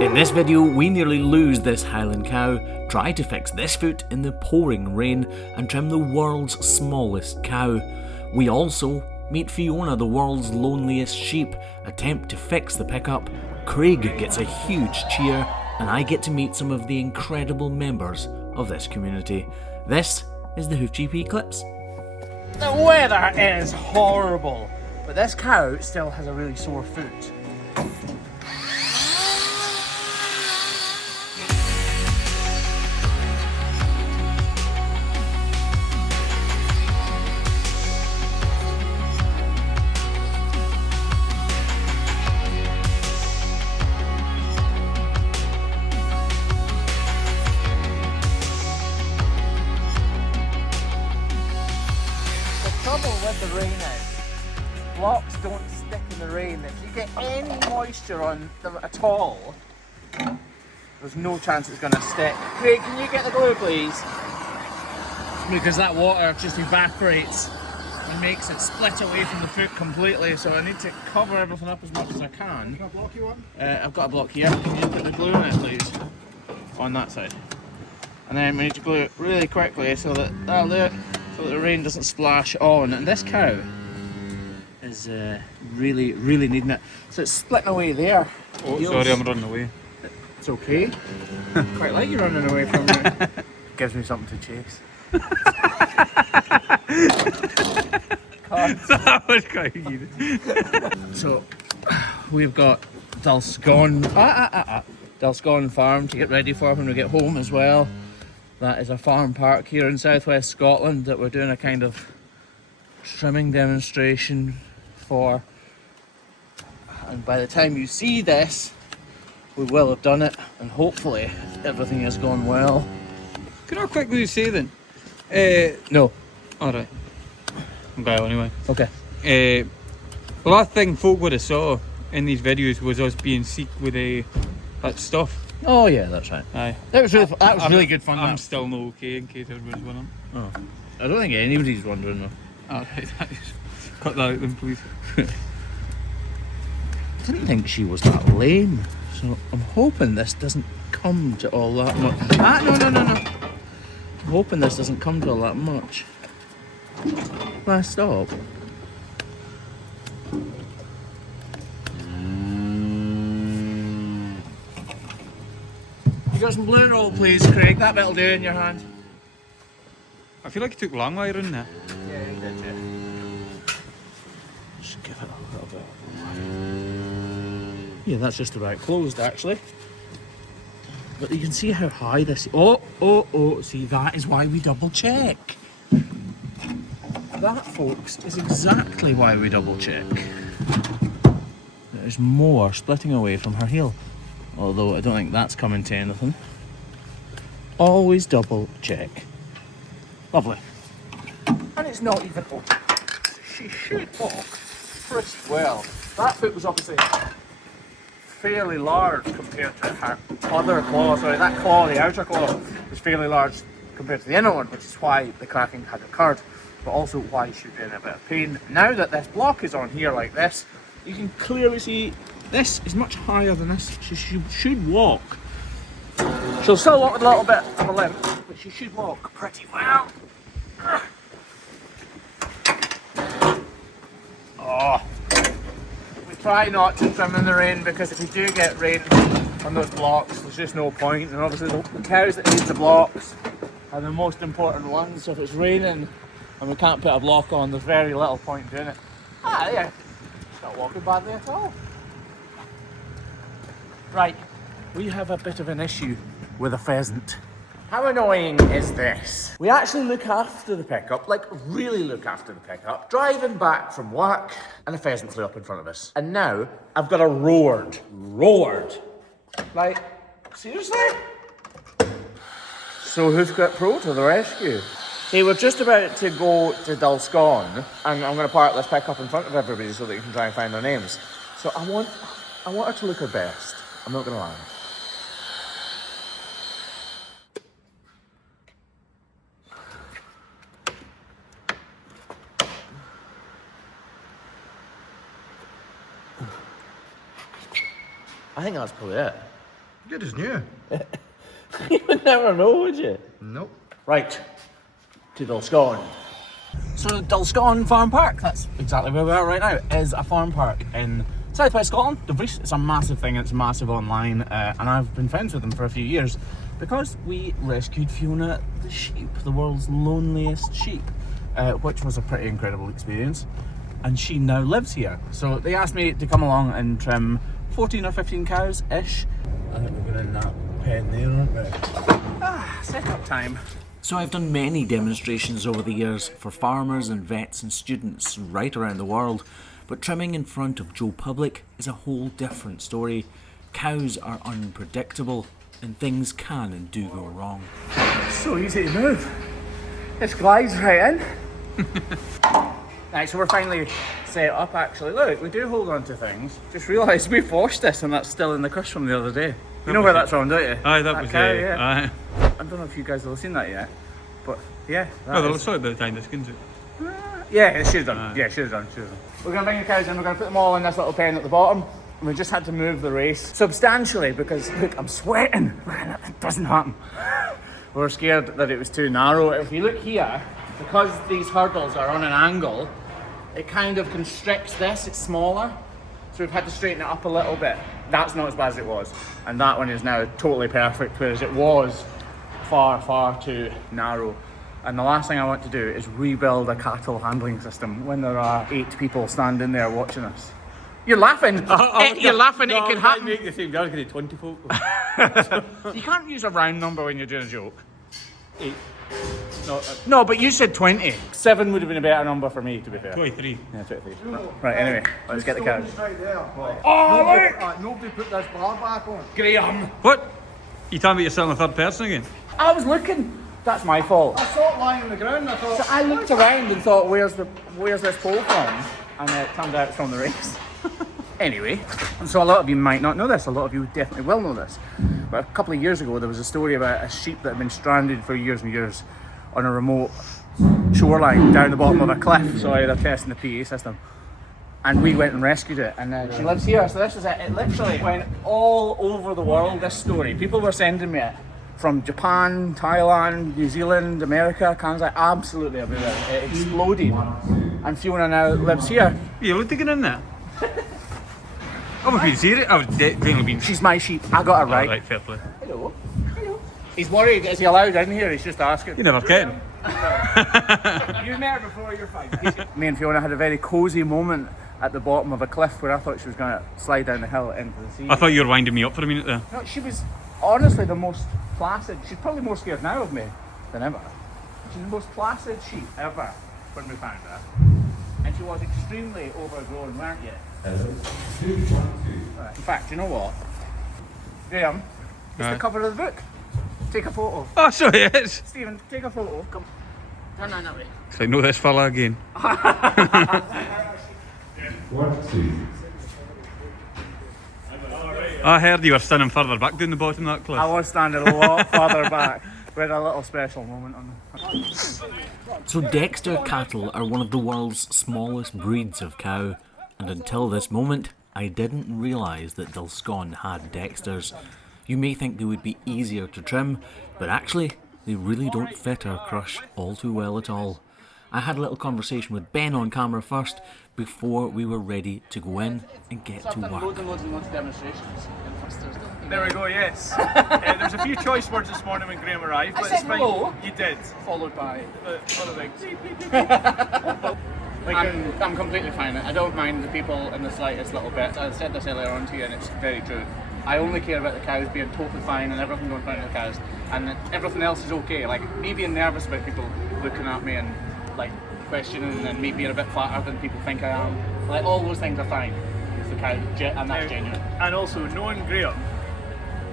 In this video, we nearly lose this Highland cow, try to fix this foot in the pouring rain, and trim the world's smallest cow. We also meet Fiona, the world's loneliest sheep, attempt to fix the pickup, Craig gets a huge cheer, and I get to meet some of the incredible members of this community. This is the Hoof GP Clips. The weather is horrible, but this cow still has a really sore foot. The trouble with the rain is, blocks don't stick in the rain. If you get any moisture on them at all, there's no chance it's going to stick. Craig, can you get the glue, please? Because that water just evaporates and makes it split away from the foot completely, so I need to cover everything up as much as I can. Got a block you want? I've got a block here. Can you just put the glue in it, please? On that side. And then we need to glue it really quickly so that that'll do it. So that the rain doesn't splash on. And this cow is really needing it. So it's splitting away there. Oh, sorry, I'm running away. It's okay. Quite like you running away from me. Gives me something to chase. That was quite good. So we've got Dulscone Farm to get ready for when we get home as well. That is a farm park here in southwest Scotland that we're doing a kind of trimming demonstration for. And by the time you see this, we will have done it, and hopefully everything has gone well. Can I quickly say then? No. Alright. Okay, anyway. Okay. The last thing folk would have saw in these videos was us being sick with that stuff. Oh yeah, that's right. Aye. That was really good fun. I'm still not okay in case everybody's wondering. Oh. I don't think anybody's wondering though. Alright, cut that out then please. I didn't think she was that lame, so I'm hoping this doesn't come to all that much. No. I'm hoping this doesn't come to all that much. Last stop. You got some blue roll, please, Craig. That bit'll do in your hand. I feel like you took long wire in there. Yeah, you did, yeah. Just give it a little bit. Yeah, that's just about closed, actually. But you can see how high this... Oh, see, that is why we double check. That, folks, is exactly why we double check. There's more splitting away from her heel. Although I don't think that's coming to anything. Always double check. Lovely. And it's not even open. She should walk pretty well. That foot was obviously fairly large compared to her other claw. Sorry, that claw, the outer claw, was fairly large compared to the inner one, which is why the cracking had occurred, but also why she should be in a bit of pain. Now that this block is on here like this, you can clearly see this is much higher than this. She should walk. She'll still walk with a little bit of a limp, but she should walk pretty well. Oh. We try not to trim in the rain because if we do get rain on those blocks, there's just no point. And obviously the cows that need the blocks are the most important ones. So if it's raining and we can't put a block on, there's very little point in doing it. Yeah. It's not walking badly at all. Right, we have a bit of an issue with a pheasant. How annoying is this? We actually look after the pickup, like really look after the pickup, driving back from work, and a pheasant flew up in front of us. And now, I've got a roared. Like, seriously? So Hoof GP Pro to the rescue. See, we're just about to go to Dulscone, and I'm going to park this pickup in front of everybody so that you can try and find their names. So I want her to look her best. I'm not going to lie. I think that's probably it. Good as new. You would never know, would you? Nope. Right, to Dulscone. So Dulscone Farm Park, that's exactly where we are right now, is a farm park in southwest Scotland, Dumfries. It's a massive thing, it's massive online, and I've been friends with them for a few years because we rescued Fiona the sheep, the world's loneliest sheep, which was a pretty incredible experience. And she now lives here. So they asked me to come along and trim 14 or 15 cows-ish. I think we're going in that pen there, aren't we? Set-up time. So I've done many demonstrations over the years for farmers and vets and students right around the world, but trimming in front of Joe Public is a whole different story. Cows are unpredictable and things can and do go wrong. So easy to move. This glides right in. Right, so we're finally set up actually. Look, we do hold on to things. Just realised we've washed this and that's still in the crush from the other day. You know where that's from, don't you? Aye, that was cow, it. yeah. Aye. I don't know if you guys have seen that yet, but yeah. Well, they'll sort it by the time this comes out. Yeah, it should have done. Yeah, should have done. We're going to bring the cows in, we're going to put them all in this little pen at the bottom. And we just had to move the race substantially because, look, I'm sweating. It doesn't happen. We were scared that it was too narrow. If you look here, because these hurdles are on an angle, it kind of constricts this, it's smaller. So we've had to straighten it up a little bit. That's not as bad as it was. And that one is now totally perfect, whereas it was far, far too narrow. And the last thing I want to do is rebuild a cattle handling system when there are 8 people standing there watching us. You're laughing. You're laughing. It could happen. Make the same. I was going to 20 folk. You can't use a round number when you're doing a joke. 8. No, but you said 20. 7 would have been a better number for me, to be fair. 23. Yeah, 23. Right, anyway, let's get the cows. Right there. Oh, look! Nobody put this bar back on. Graeme! What? You telling me you're selling a third person again? I was looking. That's my fault. I saw it lying on the ground and I thought... So I looked around and thought, where's this pole from? And it turned out it's from the race. Anyway, and so a lot of you might not know this, a lot of you definitely will know this. But a couple of years ago, there was a story about a sheep that had been stranded for years and years on a remote shoreline down the bottom of a cliff. Sorry, they're testing the PA system. And we went and rescued it, and she lives here. So this is it. It literally went all over the world, this story. People were sending me it from Japan, Thailand, New Zealand, America, Canada, absolutely everywhere. It exploded. And Fiona now lives here. You looked to get in there? I would be serious. I would definitely be. She's my sheep. I got her right. Right, fair play. Hello. Hello. He's worried. Is he allowed in here? He's just asking. You never can. You met her before, you're fine. Me and Fiona had a very cosy moment at the bottom of a cliff where I thought she was going to slide down the hill into the sea. I thought you were winding me up for a minute there. No, she was honestly the most placid. She's probably more scared now of me than ever. She's the most placid sheep ever when we found her. And she was extremely overgrown, weren't you? In fact, you know what? Graeme, it's the cover of the book. Take a photo. Oh, so it is. Stephen, take a photo. Come. Turn around that way. So I know this fella again. 1, 2. I heard you were standing further back down the bottom of that cliff. I was standing a lot further back. We had a little special moment on them. So Dexter cattle are one of the world's smallest breeds of cow, and until this moment I didn't realise that Dulscone had Dexters. You may think they would be easier to trim, but actually they really don't fit our crush all too well at all. I had a little conversation with Ben on camera first before we were ready to go in and get to work. Loads and loads of demonstrations. There we go, yes. There's a few choice words this morning when Graeme arrived, but said it's fine. hello. You did. Followed by. Other things. I'm completely fine. I don't mind the people in the slightest little bit. I said this earlier on to you and it's very true. I only care about the cows being totally fine and everything going fine with the cows, and that everything else is okay. Like me being nervous about people looking at me and like questioning and me being a bit flatter than people think I am. Like all those things are fine. It's the cow, and that's genuine. And also, knowing Graeme,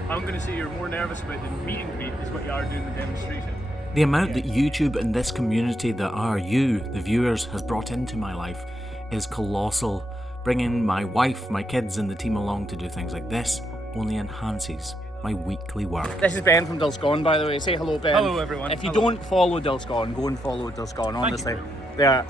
I'm going to say you're more nervous about the meet and greet is what you are doing the demonstration. The amount that YouTube and this community that are you, the viewers, has brought into my life is colossal. Bringing my wife, my kids and the team along to do things like this only enhances my weekly work. This is Ben from Dulscone, by the way. Say hello, Ben. Hello, everyone. If you Hello. don't follow Dulscone, go and follow Dulscone, honestly. you. They're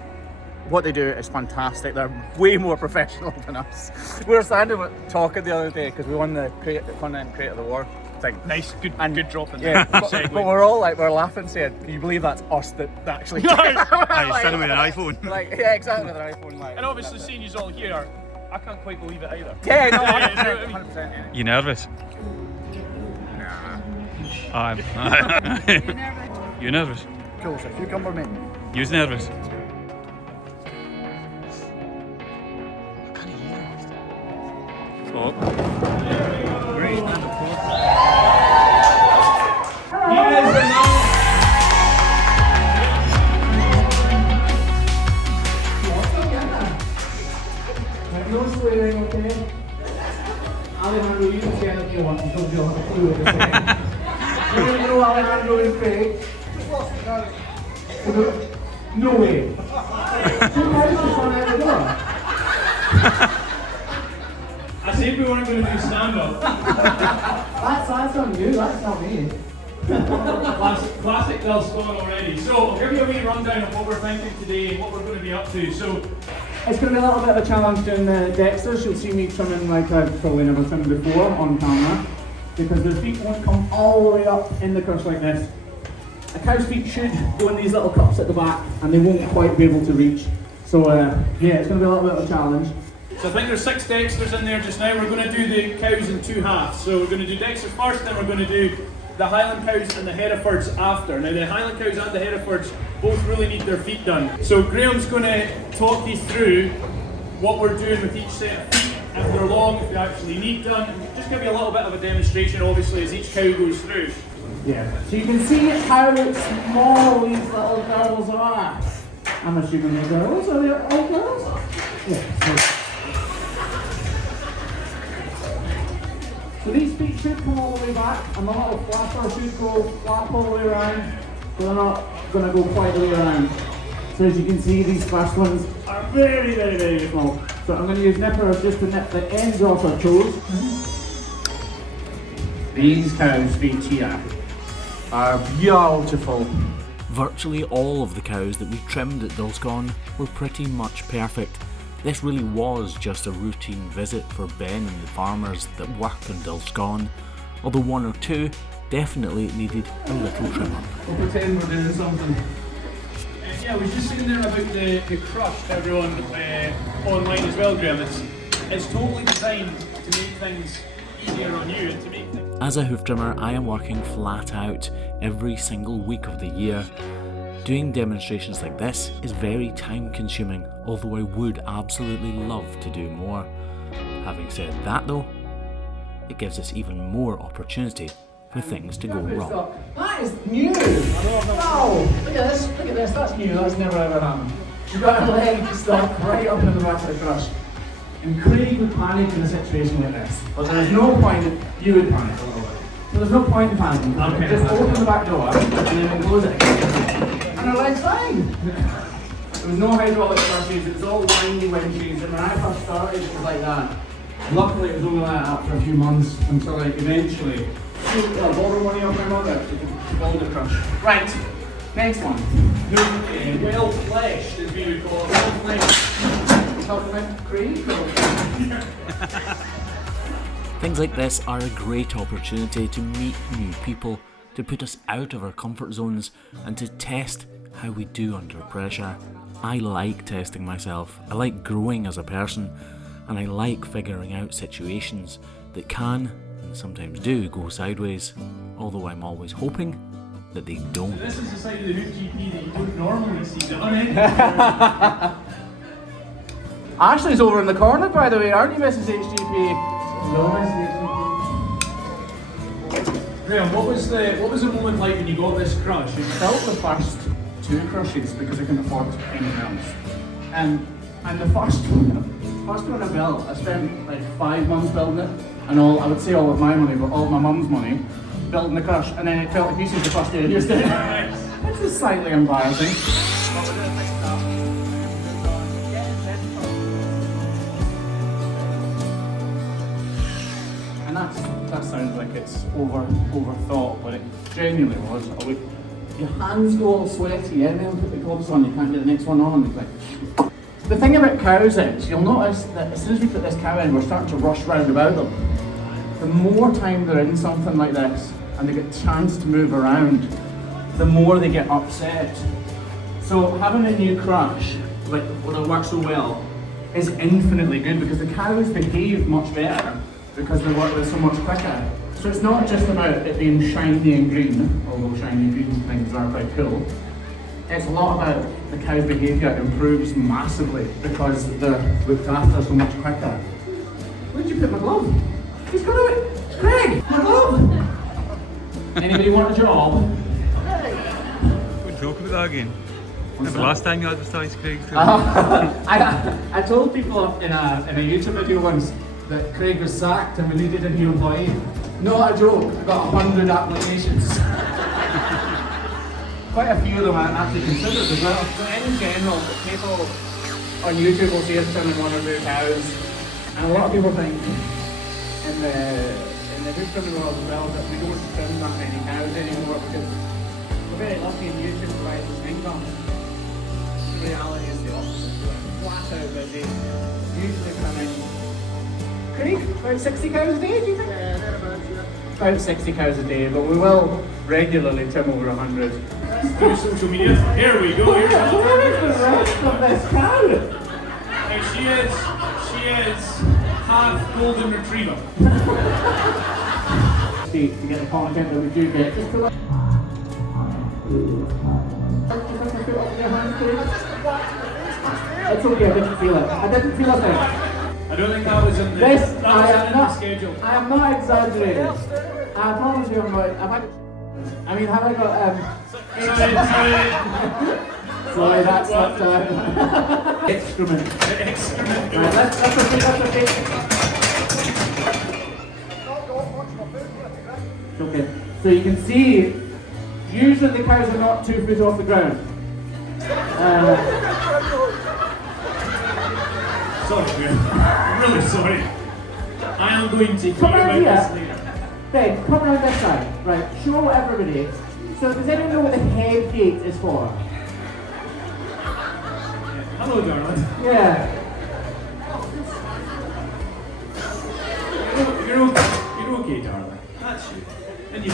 what they do is fantastic. They're way more professional than us. We were standing talking the other day because we won the Content Creator of the War thing. Nice, good drop in Yeah, there. but we're all like, we're laughing saying, can you believe that's us that actually did it? I standing with an iPhone. Like, yeah, exactly, with an iPhone. Like, And obviously seeing you all here, I can't quite believe it either. yeah, no, Yeah, 100%, yeah. You nervous? I'm. You nervous? Cool, so cucumber mate. You's nervous? Oh. Great. No swearing, okay? Alejandro, you can say anything you want, you don't have a clue what you're saying. You know Alejandro is fake. No way. Two guys just run out the door. I said we weren't going to do stand-up. That's on you, that's not me. Classic Del Scone already. So I'll give you a wee rundown of what we're thinking today and what we're going to be up to. So It's going to be a little bit of a challenge doing the Dexters. You'll see me trimming like I've probably never trimmed before on camera, because their feet won't come all the way up in the crush like this. A cow's feet should go in these little cups at the back, and they won't quite be able to reach. So yeah, it's going to be a little bit of a challenge. I think there's 6 Dexters in there just now. We're going to do the cows in 2 halves. So we're going to do Dexters first, then we're going to do the Highland cows and the Herefords after. Now the Highland cows and the Herefords both really need their feet done. So Graeme's going to talk you through what we're doing with each set of feet, if they're long, if they actually need done. And just give you a little bit of a demonstration, obviously, as each cow goes through. Yeah. So you can see how small these little girls are. I'm assuming they're girls. Are they all girls? Yeah. So these feet should come all the way back, and the little flapper should go flap all the way around, so they're not going to go quite the way around. So as you can see, these first ones are very, very, very small. So I'm going to use nippers just to nip the ends off her toes. These cows' feet here are beautiful. Virtually all of the cows that we trimmed at Dulscone were pretty much perfect. This really was just a routine visit for Ben and the farmers that work in Dulscone, although 1 or 2 definitely needed a little trim up. We'll pretend we're doing something. Yeah, I was just saying there about the crush to everyone online as well, Graeme. It's totally designed to make things easier on you and to make things... As a hoof trimmer, I am working flat out every single week of the year. Doing demonstrations like this is very time consuming, although I would absolutely love to do more. Having said that though, it gives us even more opportunity for things to go wrong. That is new! Wow! Look at this, that's new, that's never ever happened. You've got a leg stuck right up in the back of the crush. And Craig would panic in a situation like this. But there's no point, you would panic a little bit. So there's no point in panicking. Okay. Just open the back door and then close it again. And her leg's fine! There was no hydraulic crushes, it was all windy winches, and when I first started it was like that. Luckily it was only like that after a few months until like eventually borrow money off my mother to build a crush. Right, next one. well fleshed, as we would call it. Well fleshed. Talking Craig? Things like this are a great opportunity to meet new people, to put us out of our comfort zones, and to test how we do under pressure. I like testing myself, I like growing as a person, and I like figuring out situations that can, and sometimes do, go sideways, although I'm always hoping that they don't. This is the side of the Hoof GP that you don't normally see done. Ashley's over in the corner, by the way, aren't you, Mrs. HGP? Hello, Mrs. HGP. Graeme, what was the moment like when you got this crush? I built the first 2 crushes because I couldn't afford anything else. And the first one I built, I spent like 5 months building it, and I would say all of my money, but all of my mum's money, building the crush, and then it fell to pieces the first day I used it. Which is slightly embarrassing. And that sounds like it's overthought, but it genuinely was. Your hands go all sweaty, and then put the gloves on, you can't get the next one on. It's like The thing about cows is, you'll notice that as soon as we put this cow in, we're starting to rush round about them. The more time they're in something like this, and they get a chance to move around, the more they get upset. So having a new crash, like that works so well, is infinitely good because the cows behave much better because they work with so much quicker. So it's not just about it being shiny and green, although shiny and green things are quite cool. It's a lot about the cow's behaviour improves massively because they're looked after so much quicker. Where'd you put my glove? He's got it! Craig! My glove! Anybody want a job? We'll talk about that again. The last time you advertised Craig's I told people in a YouTube video once that Craig was sacked and we needed a new employee. Not a joke, I got 100 applications. Quite a few of them I actually considered as well. So in general, people on YouTube will see us trimming one or two cows, and a lot of people think in the hoof trimming world as well that we don't trim that many cows anymore because we're very lucky in YouTube to provide us income. The reality is the opposite. We're flat out busy. Usually trimming, Craig, about 60 cows a day, do you think? Yeah, thereabouts, yeah. About 60 cows a day, but we will regularly trim over 100. Let's do social media. Here we go. Here's Where is the rest of this cow? She is half golden retriever. To get the content that we do get, just to it's okay, I didn't feel it. I didn't feel it there. I don't think that was in the, This, the schedule. I am not exaggerating. I promise you I'm not. Have I got sorry, that's not excrement. Excrement. Right, that's okay. Okay. So you can see, usually the cows are not 2 feet off the ground. Sorry, Graeme. I'm really sorry. I am going to Come around this here. later. Ben, come around this side. Right, show everybody. So does anyone know what the head gate is for? Hello, darling. Yeah. You're okay, darling. That's you. And you.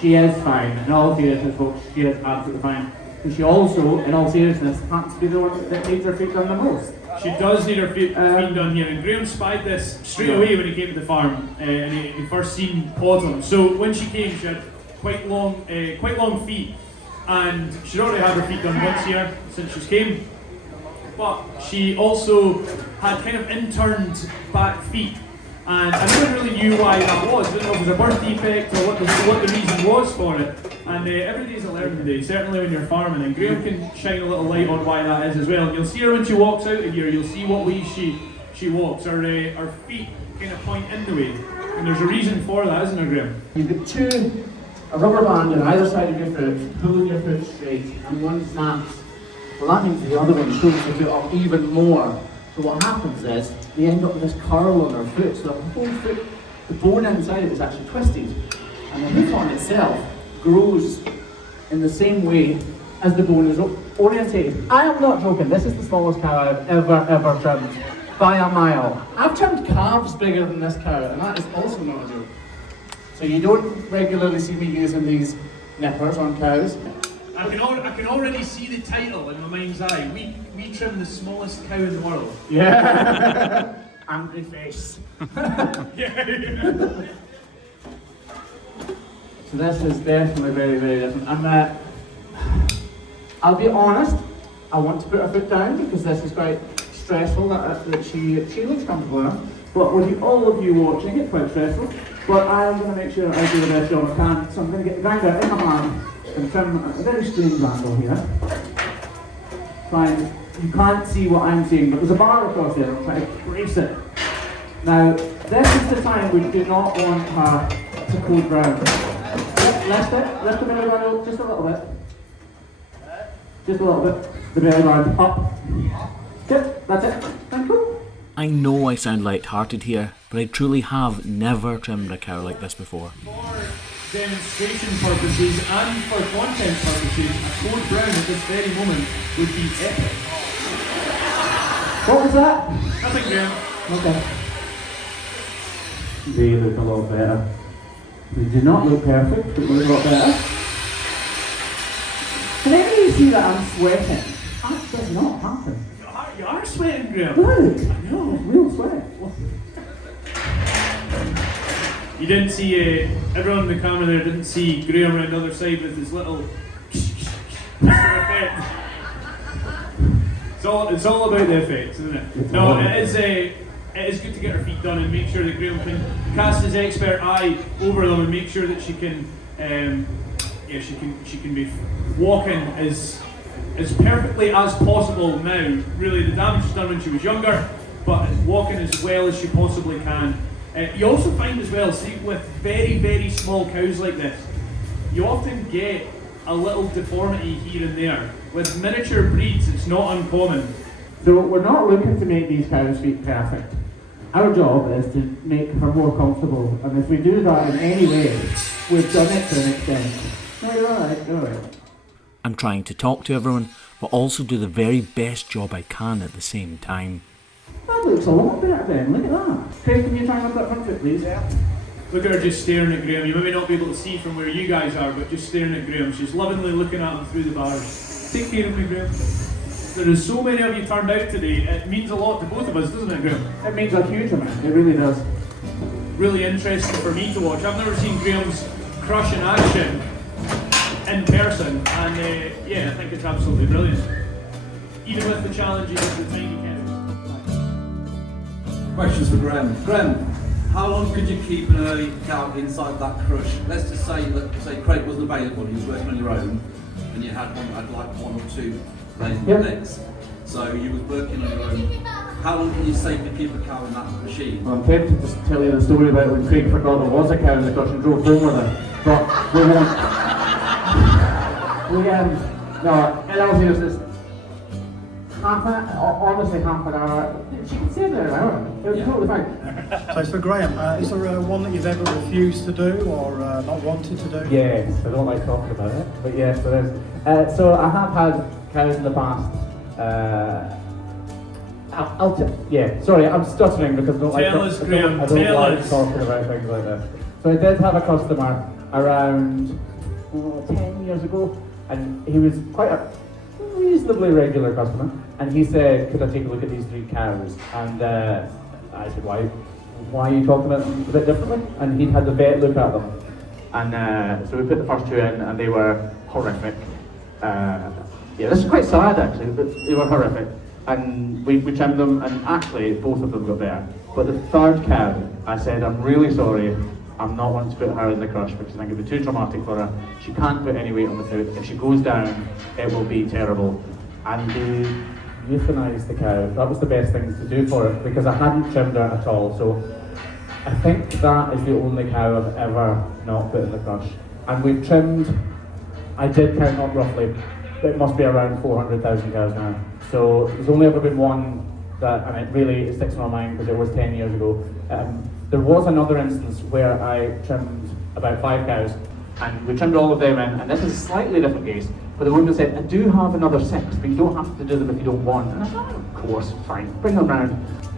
She is fine. In all seriousness, folks, she is absolutely fine. But she also, in all seriousness, happens to be the one that needs her feet done the most. She does need her feet done here, and Graeme spied this straight away when he came to the farm, and he first seen paws on them. So when she came, she had quite long feet, and she'd already had her feet done once here since she came. But she also had kind of inturned back feet, and I never really knew why that was. I didn't know if it was a birth defect or what the reason was for it. And every day's a learning day, certainly when you're farming, and Graeme can shine a little light on why that is as well. And you'll see her when she walks out of here, you'll see what way she walks. Her feet kind of point in the way, and there's a reason for that, isn't there, Graeme? You've got a rubber band on either side of your foot, pulling your foot straight, and one snaps. Well, that means the other one pulls the foot up even more. So what happens is, they end up with this curl on their foot, so the whole foot, the bone inside it is actually twisted, and the hoof on itself grows in the same way as the bone is orientated. I am not joking, this is the smallest cow I've ever trimmed, by a mile. I've trimmed calves bigger than this cow, and that is also not a joke. So you don't regularly see me using these nippers on cows. I can already see the title in my mind's eye. We trim the smallest cow in the world. Yeah. Angry face. Yeah. So this is definitely very, very different. I'll be honest, I want to put her foot down because this is quite stressful that she looks comfortable enough. But with all of you watching, it's quite stressful. But I'm going to make sure I do the best job I can. So I'm going to get the grinder in my hand and trim at a very strange angle here. Fine. You can't see what I'm seeing, but there's a bar across there. I'm trying to brace it. Now, this is the time we do not want her to code round. Lift the belly band up just a little bit. Just a little bit. The belly band up. Good, that's it. And cool. I know I sound light-hearted here, but I truly have never trimmed a cow like this before. For demonstration purposes and for content purposes, a code brown at this very moment would be epic. What was that? Nothing, Graeme. Okay. They look a lot better. They do not look perfect, but they look a lot better. Can anybody see that I'm sweating? That does not happen. You are sweating, Graeme. Look! I know, real sweat. You didn't see, everyone in the camera there didn't see Graeme around the other side with his little effect. It's all about the effects, isn't it? No, it is good to get her feet done and make sure that Graeme can cast his expert eye over them and make sure that she can, she can be walking as perfectly as possible now. Really, the damage was done when she was younger, but walking as well as she possibly can. You also find as well, see, with very, very small cows like this, you often get a little deformity here and there. With miniature breeds, it's not uncommon. So we're not looking to make these cows' feet perfect. Our job is to make her more comfortable, and if we do that in any way, we've done it to an extent. No, you're alright. I'm trying to talk to everyone, but also do the very best job I can at the same time. That looks a lot better then, look at that. Craig, can you try and look at front foot, please? Yeah. Look at her just staring at Graeme. You may not be able to see from where you guys are, but just staring at Graeme. She's lovingly looking at him through the bars. Take care of me, Graeme. There is so many of you turned out today. It means a lot to both of us, doesn't it, Graeme? It means a huge amount, it really does. Really interesting for me to watch. I've never seen Graeme's crush in action in person, and yeah, I think it's absolutely brilliant. Even with the challenges of the tiny cows. Questions for Graeme. Graeme, how long could you keep an early cow inside that crush? Let's just say that Craig wasn't available, you were working on your own, and you had like one or two legs. So you was working on your own. How long can you safely keep a cow in that machine? Well, I'm tempted to tell you the story about when Craig forgot there was a cow in the crush and drove home with her, but we won't. No, in all seriousness, half an hour. She can stay there an hour. It's totally fine. So for Graeme, is there one that you've ever refused to do or not wanted to do? Yes, I don't like talking about it, but yes, there is. So I have had cows in the past. Sorry, I'm stuttering because I don't like talking about things like this. So I did have a customer around 10 years ago, and he was quite a reasonably regular customer, and he said, could I take a look at these 3 cows? And I said, why are you talking about them a bit differently? And he'd had the vet look at them, and so we put the first 2 in, and they were horrific. This is quite sad actually, but they were horrific. And we trimmed them, and actually both of them got better. But the 3rd cow, I said, I'm really sorry, I'm not wanting to put her in the crush because I think it'd be too traumatic for her. She can't put any weight on the foot. If she goes down, it will be terrible. And they euthanized the cow. That was the best thing to do for it because I hadn't trimmed her at all. So I think that is the only cow I've ever not put in the crush. And we've trimmed, I did count up roughly, it must be around 400,000 cows now. So there's only ever been one that, and it really sticks in my mind because it was 10 years ago. There was another instance where I trimmed about 5 cows, and we trimmed all of them in, and this is a slightly different case, but the woman said, I do have another 6, but you don't have to do them if you don't want. And I thought, of course, fine, bring them round.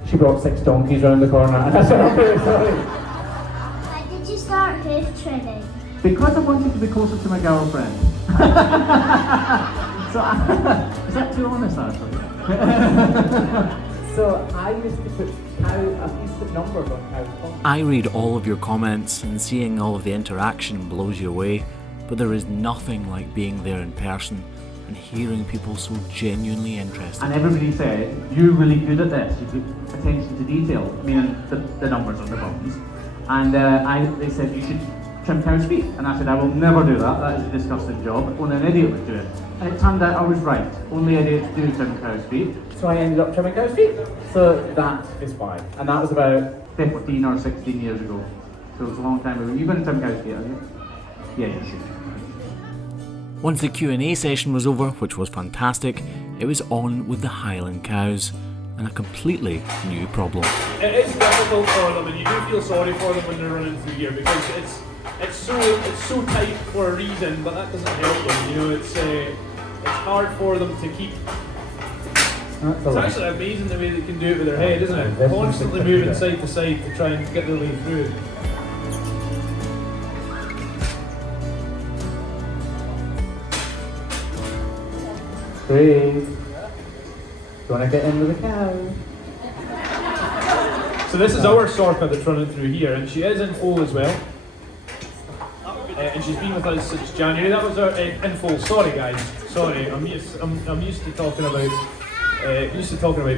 She brought 6 donkeys round the corner, and I said, okay, sorry. Why did you start hoof trimming? Because I wanted to be closer to my girlfriend. Is that too honest, actually? So I used to put numbers on cows. I read all of your comments, and seeing all of the interaction blows you away, but there is nothing like being there in person and hearing people so genuinely interested. And everybody said, you're really good at this, you put attention to detail, meaning the numbers on the buttons. And they said, you should trim cows' feet. And I said, I will never do that, that is a disgusting job, only an idiot would do it. And it turned out I was right, only idiots do trim cows' feet. So I ended up trimming cows' feet. So that is why. And that was about 15 or 16 years ago. So it's a long time ago. You're going to trim cows' feet, aren't you? Yeah, you should. Once the Q&A session was over, which was fantastic, it was on with the Highland cows. and a completely new problem. It is difficult for them, and you do feel sorry for them when they're running through here because it's so tight for a reason, but that doesn't help them. You know, it's hard for them to keep. It's actually amazing the way they can do it with their head, isn't it? Constantly moving side to side to try and get their way through it. Craig, do you want to get in with the cow? So this is our Sorka that's running through here, and she is in foal as well. And she's been with us since January. That was our in foal. Sorry guys, sorry. I'm used to talking about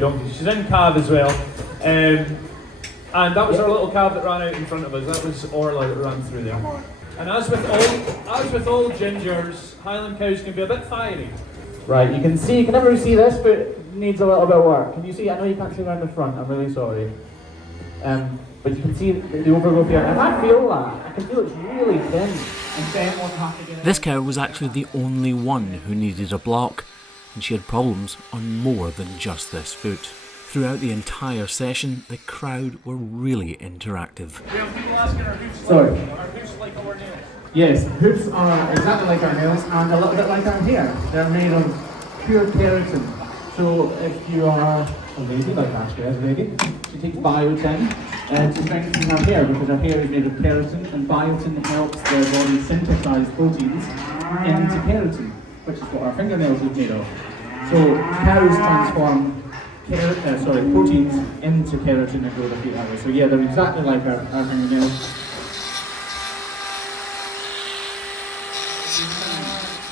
donkeys. She's in calf as well, and that was our little calf that ran out in front of us. That was Orla that ran through there. And as with all gingers, Highland cows can be a bit fiery. Right, you can never really see this, but it needs a little bit of work. Can you see? I know you can't see around the front. I'm really sorry. But you can see the overgrowth here, and I feel that. I can feel it's really thin. And then we'll have to get it. This cow was actually the only one who needed a block, and she had problems on more than just this foot. Throughout the entire session, the crowd were really interactive. We have people asking our hoofs like our nails. Yes, hooves are exactly like our nails and a little bit like our hair. They're made of pure keratin. So if you are a lady, like Ashley is a lady, she takes biotin to strengthen her hair because her hair is made of keratin, and biotin helps the body synthesize proteins into keratin, which is what our fingernails are made of. So cows transform proteins into keratin and grow their feet that way. So yeah, they're exactly like our fingernails.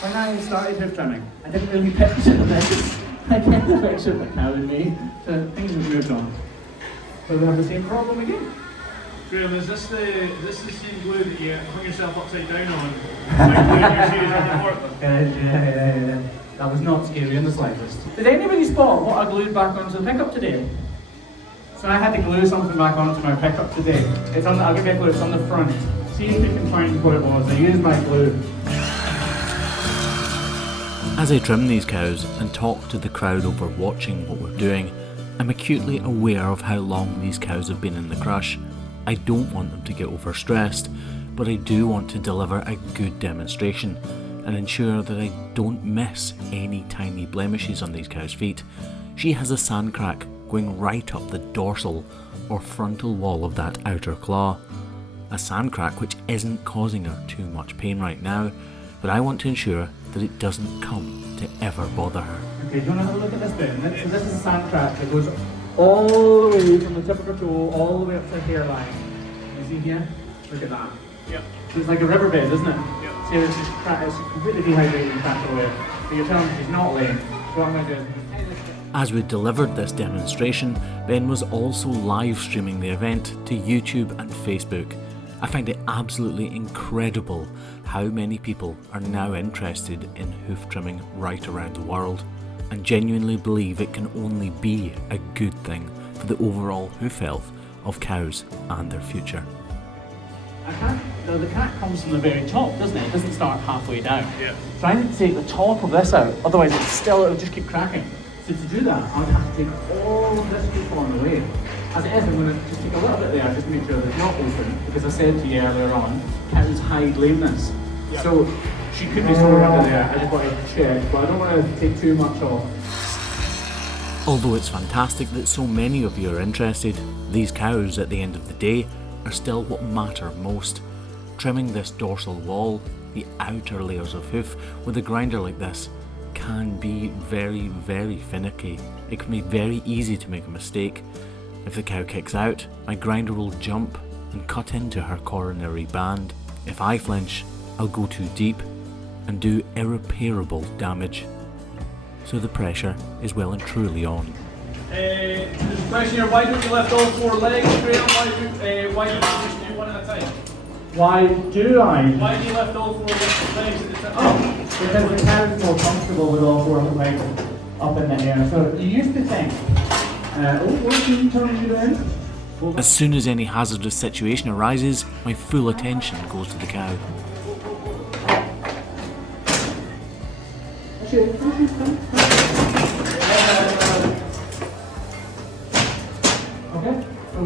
When I started hoof trimming, I didn't really picture this. I kind of pictured the cow in me, so things have moved on. So we have the same problem again. Graeme, is this the same glue that you hung yourself upside down on? Like gluing your shoes on the forklift? Yeah. That was not scary in the slightest. Did anybody spot what I glued back onto the pickup today? So I had to glue something back onto my pickup today. It's on. I'll give you a clue. It's on the front. See if you can find what it was. I used my glue. As I trim these cows and talk to the crowd over watching what we're doing, I'm acutely aware of how long these cows have been in the crush. I don't want them to get overstressed, but I do want to deliver a good demonstration and ensure that I don't miss any tiny blemishes on these cows' feet. She has a sand crack going right up the dorsal or frontal wall of that outer claw. A sand crack which isn't causing her too much pain right now, but I want to ensure that it doesn't come to ever bother her. Okay, do you want to have a look at this bit? So this is a sand crack that goes all the way from the tip of her toe all the way up to her hairline. You see here? Look at that. Yep. So it's like a riverbed, isn't it? Yep. See, it's completely dehydrated and cracked away. So you're telling me she's not lame. So what I'm going to do is As we delivered this demonstration, Ben was also live streaming the event to YouTube and Facebook. I find it absolutely incredible how many people are now interested in hoof trimming right around the world, and genuinely believe it can only be a good thing for the overall hoof health of cows and their future. The crack comes from the very top, doesn't it? It doesn't start halfway down. Yeah. So I need to take the top of this out, otherwise it'll just keep cracking. So to do that, I'll have to take all of this hoof on the way. As it is, I'm going to just take a little bit there, just to make sure that it's not open, because I said to you earlier on, cows hide lameness. Yep. So she could be sore under there, I just wanted to check, but I don't want to take too much off. Although it's fantastic that so many of you are interested, these cows at the end of the day are still what matter most. Trimming this dorsal wall, the outer layers of hoof, with a grinder like this can be very, very finicky. It can be very easy to make a mistake. If the cow kicks out, my grinder will jump and cut into her coronary band. If I flinch, I'll go too deep and do irreparable damage. So the pressure is well and truly on. There's a question here, why don't you lift all four legs, Graeme? Why don't you just do one at a time? Why do I? Why do you lift all four legs at a time? Oh, because the cow is more comfortable with all four legs up in the air. So you used to think, what are you telling me then? As soon as any hazardous situation arises, my full attention goes to the cow.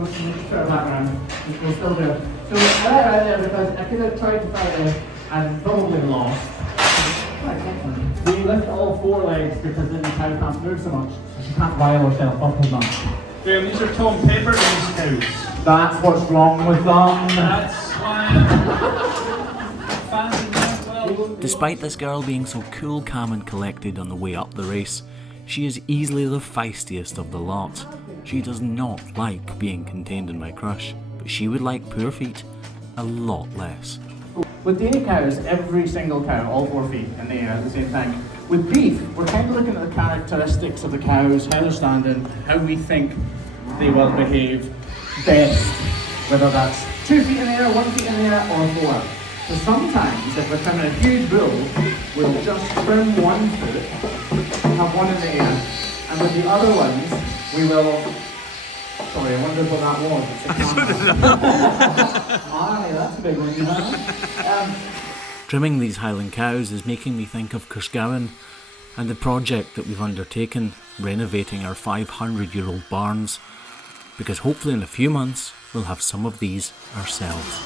so we can just put it back around. We'll still do it. So I let it out there because I could have tried to fight it and probably lost. Right, excellent. We lift all four legs because then the cow can't move so much. So she can't rile herself up as much. Graeme, these are Tom Pepper these cows. That's what's wrong with them. That's why fancy them well. Despite this girl being so cool, calm and collected on the way up the race, she is easily the feistiest of the lot. She does not like being contained in my crush, but she would like poor feet a lot less. With dairy cows, every single cow, all 4 feet in the air at the same time. With beef, we're kind of looking at the characteristics of the cows, how they're standing, how we think they will behave best, whether that's 2 feet in the air, 1 feet in the air, or 4. So sometimes, if we're trimming a huge bull, we'll just trim 1 foot, have 1 in the air, and with the other ones, we will... Sorry, I wondered what that was. It's a camera. Aye, that's a big one, you know? Trimming these Highland cows is making me think of Cwsgawen and the project that we've undertaken, renovating our 500-year-old barns, because hopefully in a few months we'll have some of these ourselves.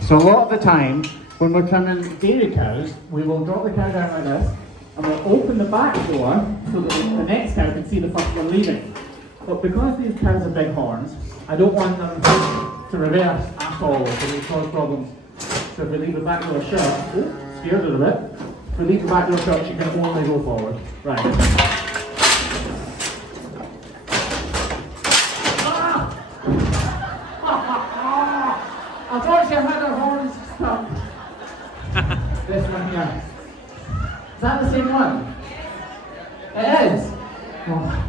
So a lot of the time, when we're trimming dairy cows, we will drop the cow down like this, and we'll open the back door so that the next cow can see the first one leaving. But because these cows have big horns, I don't want them to reverse at all, so they cause problems. So if we leave the back door shut, scared her a bit. If we leave the back door shut, she can only go forward. Right. I thought she had her horns stuck. This one here. Is that the same one? It is. Oh.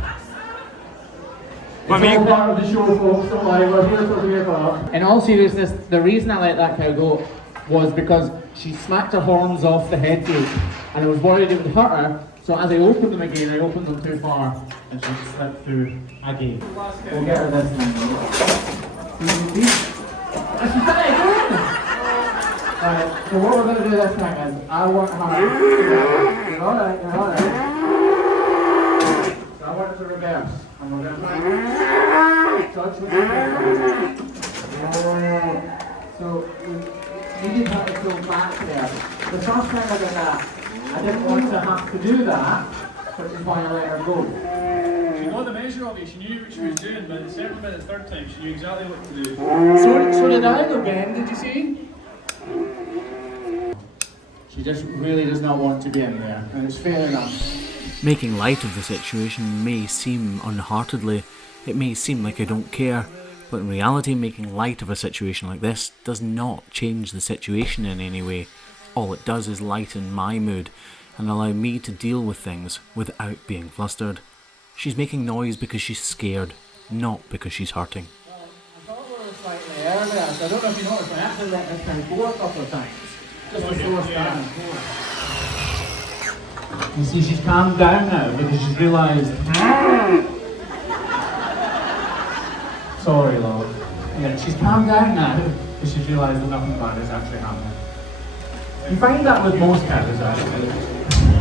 It's all part of the show, folks, don't worry, we're here till we give up. In all seriousness, the reason I let that cow go was because she smacked her horns off the head gate, and I was worried it would hurt her, so as I opened them again, I opened them too far, and she slipped through again. We'll get her this time. And she's done it again! Right, so what we're going to do this time is, I want her... You're alright, you're alright. So I want her to reverse. And we're going to touch with the So we needed her to go back there. The first time I did that, I didn't want to have to do that, which is why I let her go. She got the measure of it, she knew what she was doing, but certainly by the third time she knew exactly what to do. So did I again, did you see? She just really does not want to be in there, and it's fair enough. Making light of the situation may seem unheartedly, it may seem like I don't care, but in reality making light of a situation like this does not change the situation in any way. All it does is lighten my mood and allow me to deal with things without being flustered. She's making noise because she's scared, not because she's hurting. I thought we were slightly earlier, so I don't know if you noticed, I actually let this cow go a couple of times. Just to slow us down. You see, she's calmed down now because she's realised. Sorry, love. Yeah, she's calmed down now because she's realised that nothing bad is actually happening. You find that with most cows, actually.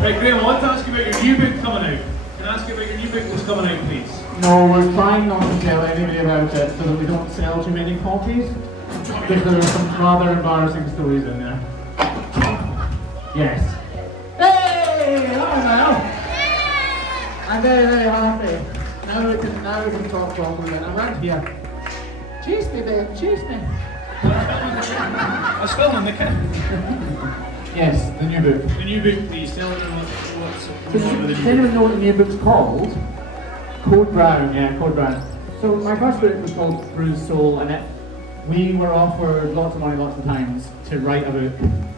Right, Graeme, I want to ask you about your new book coming out. Can I ask you about your new book that's coming out, please? No, we're trying not to tell anybody about it so that we don't sell too many copies. Because there are some rather embarrassing stories in there. Yes. Hey, hello now. I'm very, very happy. Now we can talk properly. And I'm right here. Chase me, babe. Chase me. I was filming the camera. Yes, the new book. The new book, please. Tell them what's Does going on with the new anyone book. know what the new book's called? Code Brown, yeah, Code Brown. So my first book was called Bruised Soul, and we were offered lots of money, lots of times to write a book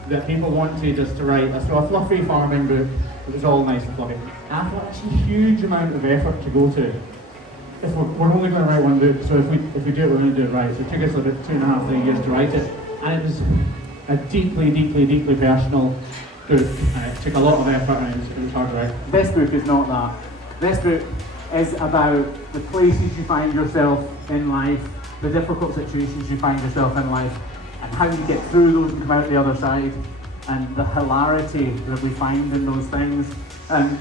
that people wanted us to write. So a fluffy farming book. It was all nice and fluffy. After a huge amount of effort to go to. If we're only going to write one book, so if we do it, we're going to do it right. So it took us about 2.5, 3 years to write it, and it was a deeply, deeply, deeply personal book, and it took a lot of effort, and it was hard to write. This book is not that. This book is about the places you find yourself in life, the difficult situations you find yourself in life, and how you get through those and come out the other side, and the hilarity that we find in those things. And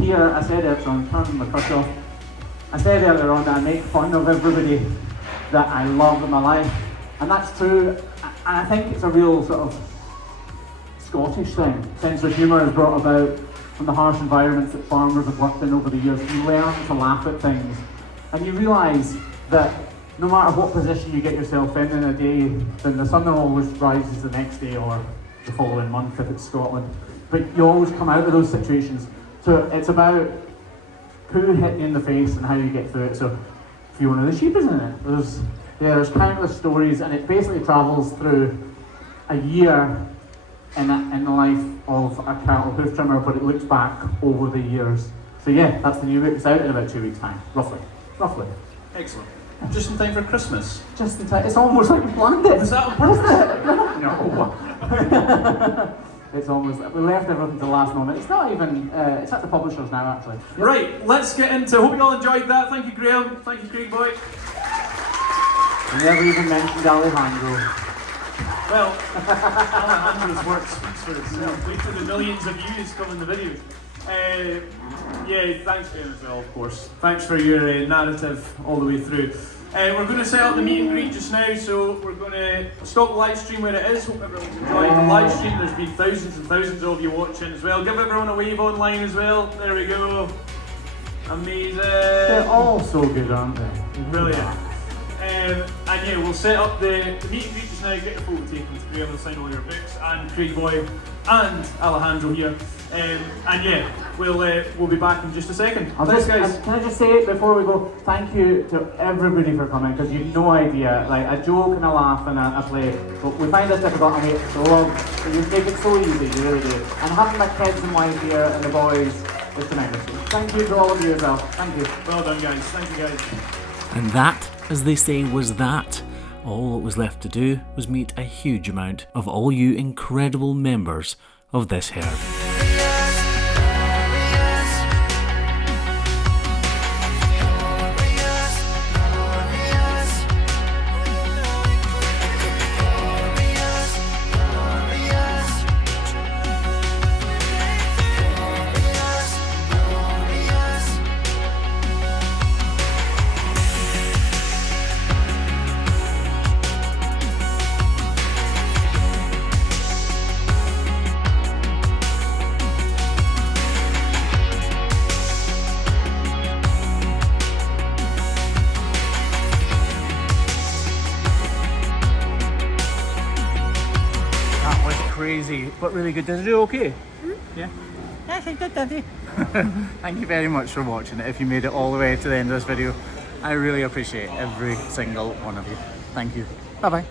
here, I said it, so I'm turning my crush off. I said earlier on that I make fun of everybody that I love in my life. And that's true, and I think it's a real sort of Scottish thing. Sense of humour is brought about from the harsh environments that farmers have worked in over the years. You learn to laugh at things, and you realise that no matter what position you get yourself in a day, then the sun always rises the next day or the following month if it's Scotland. But you always come out of those situations. So it's about who hit you in the face and how you get through it. So Fiona the sheep, isn't it? There's countless stories, and it basically travels through a year in the life of a cattle hoof trimmer, but it looks back over the years. So yeah, that's the new book. It's out in about 2 weeks' time, roughly. Excellent. Just in time for Christmas. Just in time. It's almost like we planned it. Was that on Wasn't purpose? it? No. It's almost, we left everything to the last moment. It's not even, it's at the publishers now actually. Yep. Right, let's get into, hope you all enjoyed that. Thank you, Graeme. Thank you, Craig Boy. We never even mentioned Alejandro. Well, Alejandro's work speaks for itself. Wait till the millions of views come in the videos. Yeah, thanks Graeme as well, of course. Thanks for your narrative all the way through. We're going to set up the meet and greet just now, so we're going to stop the live stream where it is. Hope everyone's enjoyed the live stream. There's been thousands and thousands of you watching as well. Give everyone a wave online as well. There we go. Amazing. They're all so good, aren't they? Brilliant. And yeah, we'll set up the meet and greet just now, get the photo taken to Graeme, we'll sign all your books, and Craig Boy and Alejandro here. And yeah, we'll be back in just a second. Thanks guys. Can I just say before we go, thank you to everybody for coming, because you've no idea, like a joke and a laugh and a play, but we find this difficult and we love, you make it so easy, you really do. And having my kids and wife here and the boys is tremendous. Thank you to all of you as well. Thank you. Well done guys, thank you guys. And that, as they say, was that. All that was left to do was meet a huge amount of all you incredible members of this herd. Crazy, but really good. Did it do okay? Yeah? Yes, I did, Daddy. Thank you very much for watching it. If you made it all the way to the end of this video, I really appreciate every single one of you. Thank you. Bye-bye.